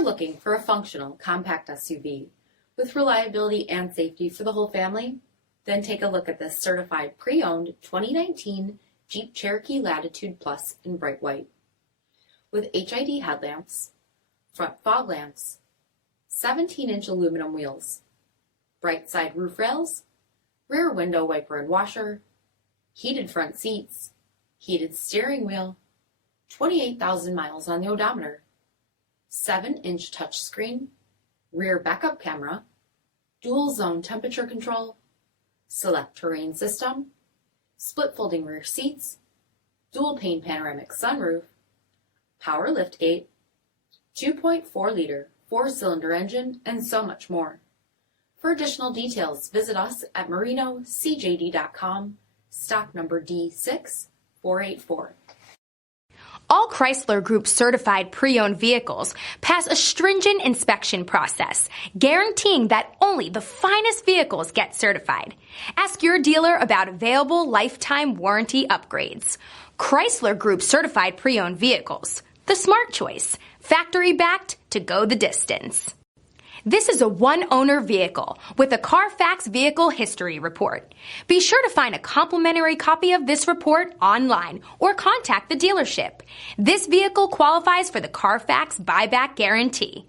you're looking for a functional compact SUV with reliability and safety for the whole family, then take a look at this certified pre-owned 2019 Jeep Cherokee Latitude Plus in bright white. With HID headlamps, front fog lamps, 17-inch aluminum wheels, bright side roof rails, rear window wiper and washer, heated front seats, heated steering wheel, 28,000 miles on the odometer, 7-inch touchscreen, rear backup camera, dual zone temperature control, SELEC-TERRAIN system, split folding rear seats, dual pane panoramic sunroof, power liftgate, 2.4-liter 4-cylinder engine, and so much more. For additional details, visit us at marinocjd.com, stock number D6484. All Chrysler Group certified pre-owned vehicles pass a stringent inspection process, guaranteeing that only the finest vehicles get certified. Ask your dealer about available lifetime warranty upgrades. Chrysler Group certified pre-owned vehicles, the smart choice, factory backed to go the distance. This is a one-owner vehicle with a CARFAX vehicle history report. Be sure to find a complimentary copy of this report online or contact the dealership. This vehicle qualifies for the CARFAX buyback guarantee.